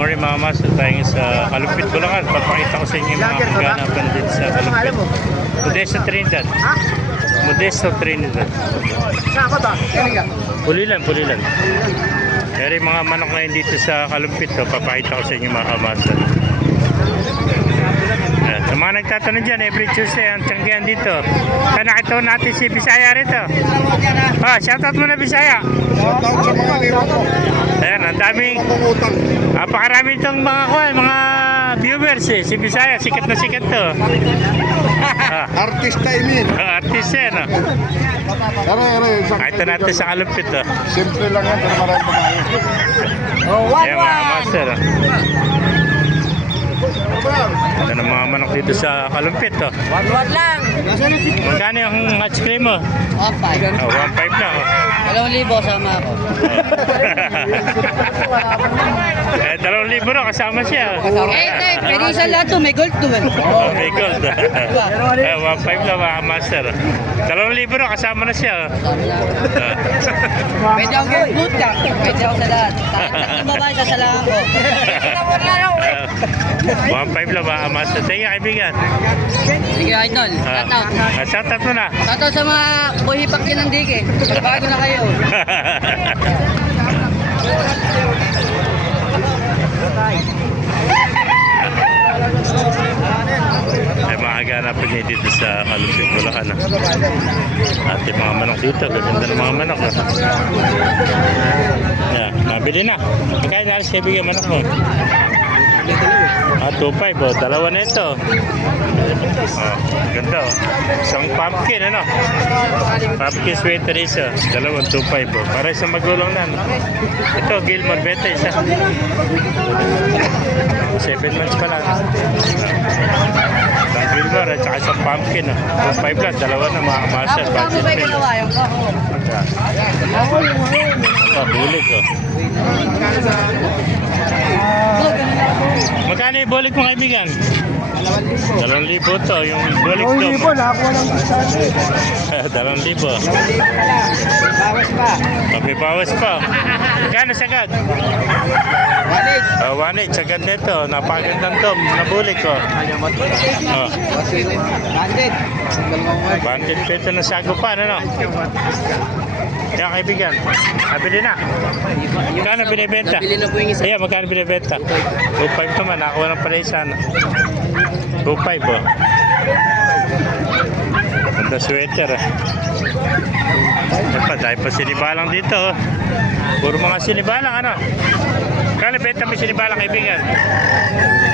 morning mga master, tayo sa Kalumpit, Bulacan. Papakita ko sa inyo yung mga kaganapan dito sa Kalumpit. Modesto Trinidad. Modesto Trinidad. Pulilan. Pero yung mga manok ngayon dito sa Kalumpit, papakita ko sa inyo mga master. Sa mga nagtatanong dyan, every Tuesday ang tiyanggihan dito. Kaya nakita natin si Bisaya rito. Shoutout mo na Bisaya. Shoutout sa mga limo ko. Ayan, ang daming napakarami itong mga viewers eh. Si Bisaya, sikat na sikat to. Artista ini. Artist yan. Kahit natin sa Kalumpit. Simple lang yan, pero maraming kumain. Ayan mga master. Ito ng mga manok dito sa Kalumpit. One lang. Magkano yung ice cream mo? 1.5. 1.5 lang. 2,000 sama ako. 2,000 na kasama siya. Pwede isa lahat to. May gold to eh. May gold. 1.5 lang mga master. 2,000 na kasama na siya. Pwede ako gold ka. Pwede ako sa lahat. Tatlong babae sa salangan ko. 1.5 lang mga master. Sige kaibigan. Sige idol. Shoutout. Shoutout mo na. Shoutout sa mga buhipak din ng dike. Bago na kayo. Ay mga ganapin niya dito sa Kalumpit, Bulacan. At yung mga manok dito, gaganda ng mga manok. Yeah, nabili na. Kaya nalis kaibigan manok mo. 2.5 dalawa na ito. Ganda isang pumpkin pumpkin sweater isa, dalawang 2.5 para sa magulang na ito Gilmore beta isa 7 months pa lang isang Gilmore at saka isang pumpkin 2.5 lang, dalawa na mga master budget pin bulik magkano yung bulik mo kaibigan? 2,000 to, yung bulik to 2,000 nakakuha lang sa 2,000 Bawas pa. may bawas pa magkano sagad? 1.8 sagad nito, napakagandang tom na bulik ko bandit peto na sagupan yan kaibigan, nabili na magkano binibenta? Nabili na po yung isa. Ayan, magkano binibenta? 2.5 naman, nakakuha ng pala isa 2.5 ganda sweater dahil pa sinibalang dito puro mga sinibalang kano benta may sinibalang kaibigan?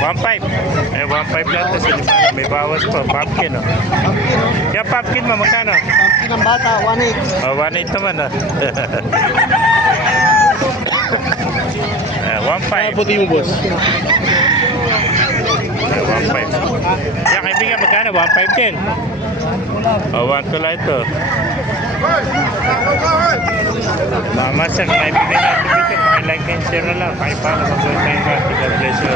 1.5 1.5 lang ito sinibalang may bawas pa pumpkin kaya pumpkin mo magkano? Pumpkin ng bata, 1.8. 1.8 naman 1.5 Puti mo boss. 1.5 yan kaibigan magkano? 1.5 din 1 to lang ito mama sa kaibigan natin dito pakilike and share na lang kahit paano mag-join tayo God bless you